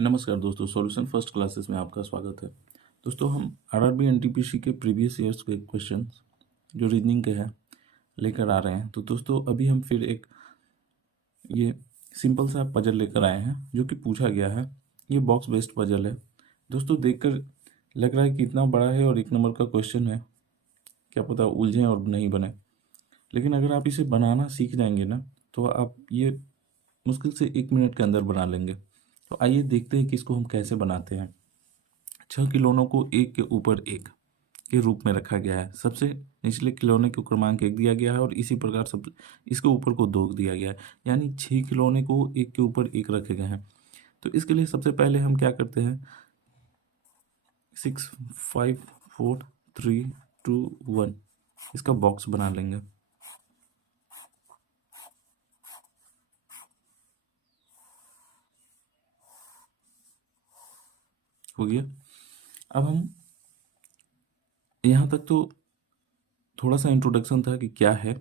नमस्कार दोस्तों, solution first classes में आपका स्वागत है। दोस्तों, हम आरआरबी एनटीपीसी के प्रीवियस ईयर्स के क्वेश्चन जो रीजनिंग के हैं लेकर आ रहे हैं। तो दोस्तों, अभी हम फिर एक ये सिंपल सा पजल लेकर आए हैं जो कि पूछा गया है। ये बॉक्स बेस्ड पजल है। दोस्तों, देखकर लग रहा है कि इतना बड़ा है और 1 नंबर का क्वेश्चन है, क्या पता उलझें और नहीं बने। लेकिन अगर आप इसे बनाना सीख जाएंगे ना, तो आप ये मुश्किल से 1 मिनट के अंदर बना लेंगे। तो आइए देखते हैं कि इसको हम कैसे बनाते हैं। 6 खिलौनों को एक के ऊपर एक के रूप में रखा गया है। सबसे निचले खिलौने को क्रमांक 1 दिया गया है और इसी प्रकार सब इसके ऊपर को 2 दिया गया है। यानी 6 खिलौने को एक के ऊपर एक रखे गए हैं। तो इसके लिए सबसे पहले हम क्या करते हैं, 6 5 4 3 2 1 इसका बॉक्स बना लेंगे। हो गया। अब हम यहाँ तक तो थोड़ा सा इंट्रोडक्शन था कि क्या है।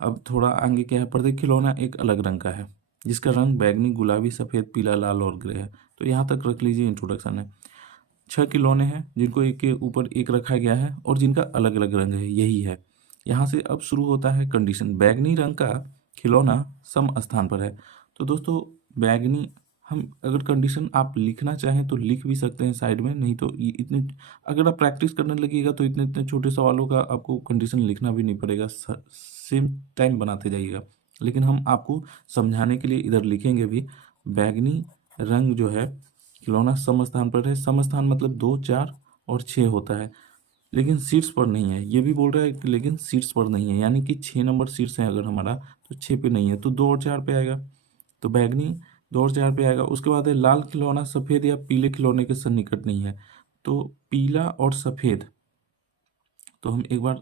अब थोड़ा आगे क्या है, प्रत्येक खिलौना एक अलग रंग का है जिसका रंग बैगनी, गुलाबी, सफ़ेद, पीला, लाल और ग्रे है। तो यहाँ तक रख लीजिए, इंट्रोडक्शन है। 6 खिलौने हैं जिनको एक के ऊपर एक रखा गया है और जिनका अलग अलग रंग है, यही है। यहाँ से अब शुरू होता है कंडीशन। बैगनी रंग का खिलौना सम स्थान पर है। तो दोस्तों, बैगनी, हम अगर कंडीशन आप लिखना चाहें तो लिख भी सकते हैं साइड में, नहीं तो ये इतने, अगर आप प्रैक्टिस करने लगिएगा तो इतने इतने छोटे सवालों का आपको कंडीशन लिखना भी नहीं पड़ेगा, सेम टाइम बनाते जाइएगा। लेकिन हम आपको समझाने के लिए इधर लिखेंगे भी। बैगनी रंग जो है खिलौना सम स्थान पर है। सम स्थान मतलब 2, 4 और 6 होता है, लेकिन सीट्स पर नहीं है। ये भी बोल रहा है कि लेकिन सीट्स पर नहीं है, यानी कि 6 नंबर सीट्स हैं अगर हमारा, तो 6 पे नहीं है, तो 2 और 4 पे आएगा। तो बैगनी 2 और 4 पे आएगा। उसके बाद है लाल खिलौना सफ़ेद या पीले खिलौने के सन्निकट नहीं है। तो पीला और सफ़ेद, तो हम एक बार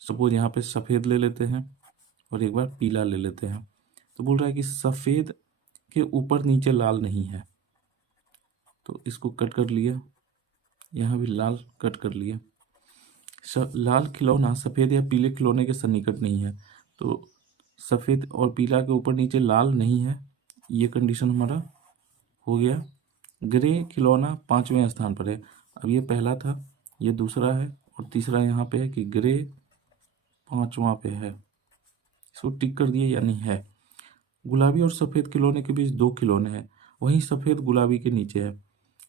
सपोज यहाँ पे सफ़ेद ले लेते हैं और एक बार पीला ले लेते हैं। तो बोल रहा है कि सफ़ेद के ऊपर नीचे लाल नहीं है, तो इसको कट कर लिया। यहाँ भी लाल कट कर लिया। लाल खिलौना सफ़ेद या पीले खिलौने के सन्निकट नहीं है, तो सफ़ेद और पीला के ऊपर नीचे लाल नहीं है, ये कंडीशन हमारा हो गया। ग्रे खिलौना 5वें स्थान पर है। अब ये पहला था, ये दूसरा है और तीसरा यहाँ पे है कि ग्रे 5वां पे है, इसको टिक कर दिए यानी है। गुलाबी और सफ़ेद खिलौने के बीच 2 खिलौने हैं, वहीं सफ़ेद गुलाबी के नीचे है।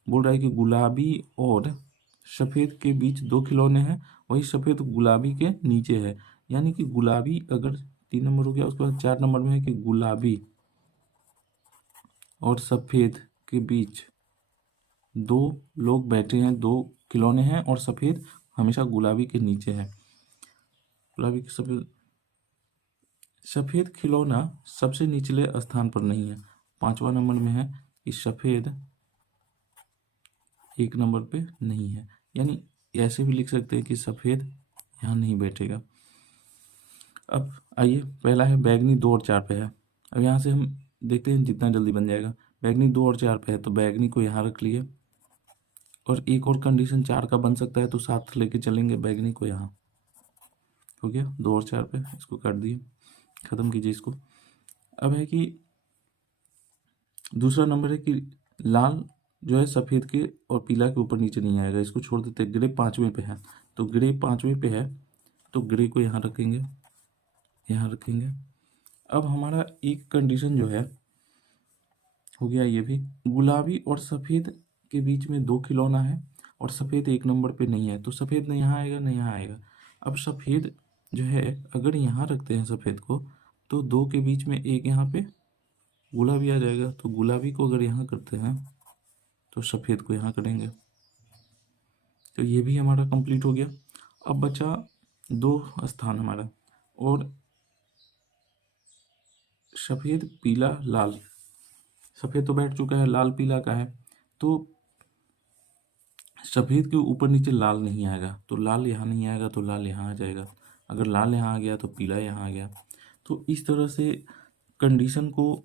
बोल रहा है कि गुलाबी और सफ़ेद के बीच 2 खिलौने हैं, वही सफ़ेद गुलाबी के नीचे है। यानी कि गुलाबी अगर 3 नंबर हो गया, उसके बाद 4 नंबर में है कि गुलाबी और सफ़ेद के बीच 2 लोग बैठे हैं, 2 खिलौने हैं और सफ़ेद हमेशा गुलाबी के नीचे है। गुलाबी के सफ़ेद खिलौना सबसे निचले स्थान पर नहीं है। 5वां नंबर में है कि सफ़ेद 1 नंबर पे नहीं है। यानी ऐसे भी लिख सकते हैं कि सफ़ेद यहाँ नहीं बैठेगा। अब आइए, पहला है बैगनी 2 और 4 पे है। अब यहाँ से हम देखते हैं जितना जल्दी बन जाएगा। बैगनी 2 और 4 पे है, तो बैगनी को यहाँ रख लिए और एक और कंडीशन 4 का बन सकता है, तो साथ लेके चलेंगे बैगनी को यहाँ। हो गया 2 और 4 पे, इसको काट दिए, ख़त्म कीजिए इसको। अब है कि दूसरा नंबर है कि लाल जो है सफ़ेद के और पीला के ऊपर नीचे नहीं आएगा, इसको छोड़ देते। ग्रे 5वें पे है, तो ग्रे 5वें पे है, तो ग्रे को यहाँ रखेंगे, यहाँ रखेंगे। अब हमारा एक कंडीशन जो है हो गया ये भी। गुलाबी और सफ़ेद के बीच में 2 खिलौना है और सफ़ेद 1 नंबर पे नहीं है, तो सफ़ेद न यहाँ आएगा न यहाँ आएगा। अब सफ़ेद जो है अगर यहाँ रखते हैं सफ़ेद को, तो 2 के बीच में एक यहाँ पे गुलाबी आ जाएगा। तो गुलाबी को अगर यहाँ करते हैं तो सफ़ेद को यहाँ करेंगे, तो ये भी हमारा कंप्लीट हो गया। अब बचा 2 स्थान हमारा, और सफ़ेद, पीला, लाल। सफ़ेद तो बैठ चुका है, लाल पीला का है, तो सफ़ेद के ऊपर नीचे लाल नहीं आएगा, तो लाल यहाँ नहीं आएगा, तो लाल यहाँ आ जाएगा। अगर लाल यहाँ आ गया तो पीला यहाँ आ गया। तो इस तरह से कंडीशन को,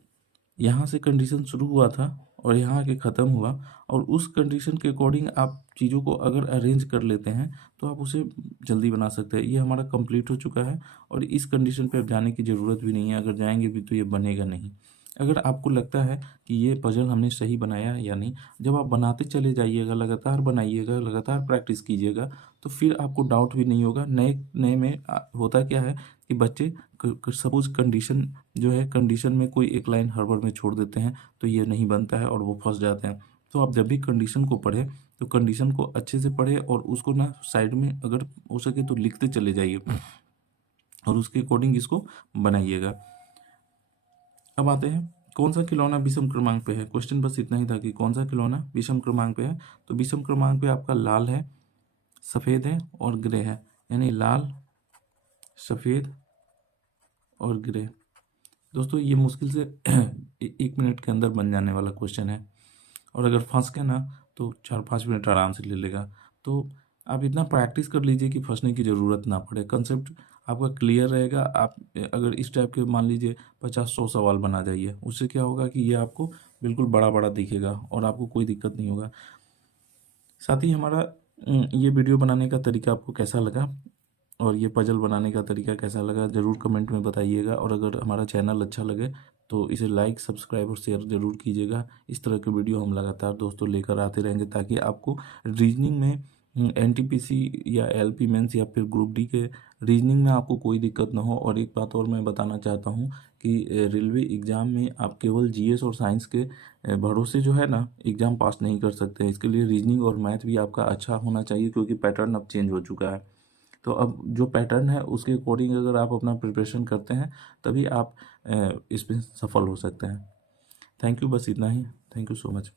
यहाँ से कंडीशन शुरू हुआ था और यहाँ आके ख़त्म हुआ, और उस कंडीशन के अकॉर्डिंग आप चीज़ों को अगर अरेंज कर लेते हैं तो आप उसे जल्दी बना सकते हैं। ये हमारा कंप्लीट हो चुका है और इस कंडीशन पे अब जाने की ज़रूरत भी नहीं है, अगर जाएंगे भी तो ये बनेगा नहीं। अगर आपको लगता है कि ये पजल हमने सही बनाया है या नहीं, जब आप बनाते चले जाइएगा, लगातार बनाइएगा, लगातार प्रैक्टिस कीजिएगा, तो फिर आपको डाउट भी नहीं होगा। नए नए में होता क्या है कि बच्चे सपोज कंडीशन जो है, कंडीशन में कोई एक लाइन हड़बड़ में छोड़ देते हैं तो ये नहीं बनता है और वो फंस जाते हैं। तो आप जब भी कंडीशन को पढ़ें तो कंडीशन को अच्छे से पढ़ें और उसको ना साइड में अगर हो सके तो लिखते चले जाइए और उसके अकॉर्डिंग इसको बनाइएगा। अब आते हैं कौन सा खिलौना विषम क्रमांक पे है। क्वेश्चन बस इतना ही था कि कौन सा खिलौना विषम क्रमांक पे है। तो विषम क्रमांक पे आपका लाल है, सफ़ेद है और ग्रे है, यानी लाल, सफ़ेद और ग्रे। दोस्तों ये मुश्किल से 1 मिनट के अंदर बन जाने वाला क्वेश्चन है और अगर फंस गया ना तो 4-5 मिनट आराम से ले लेगा। तो आप इतना प्रैक्टिस कर लीजिए कि फंसने की ज़रूरत ना पड़े, कंसेप्ट आपका क्लियर रहेगा। आप अगर इस टाइप के मान लीजिए 50-100 सवाल बना जाइए, उससे क्या होगा कि ये आपको बिल्कुल बड़ा बड़ा दिखेगा और आपको कोई दिक्कत नहीं होगा। साथ ही हमारा ये वीडियो बनाने का तरीका आपको कैसा लगा और ये पजल बनाने का तरीका कैसा लगा ज़रूर कमेंट में बताइएगा। और अगर हमारा चैनल अच्छा लगे तो इसे लाइक, सब्सक्राइब और शेयर ज़रूर कीजिएगा। इस तरह के वीडियो हम लगातार दोस्तों लेकर आते रहेंगे ताकि आपको रीजनिंग में एनटीपीसी या एलपी मेंस या फिर ग्रुप डी के रीजनिंग में आपको कोई दिक्कत ना हो। और एक बात और मैं बताना चाहता हूँ कि रेलवे एग्ज़ाम में आप केवल जीएस और साइंस के भरोसे जो है ना एग्ज़ाम पास नहीं कर सकते हैं। इसके लिए रीजनिंग और मैथ भी आपका अच्छा होना चाहिए क्योंकि पैटर्न अब चेंज हो चुका है। तो अब जो पैटर्न है उसके अकॉर्डिंग अगर आप अपना प्रिपरेशन करते हैं तभी आप इसमें सफल हो सकते हैं। थैंक यू, बस इतना ही। Thank you so much.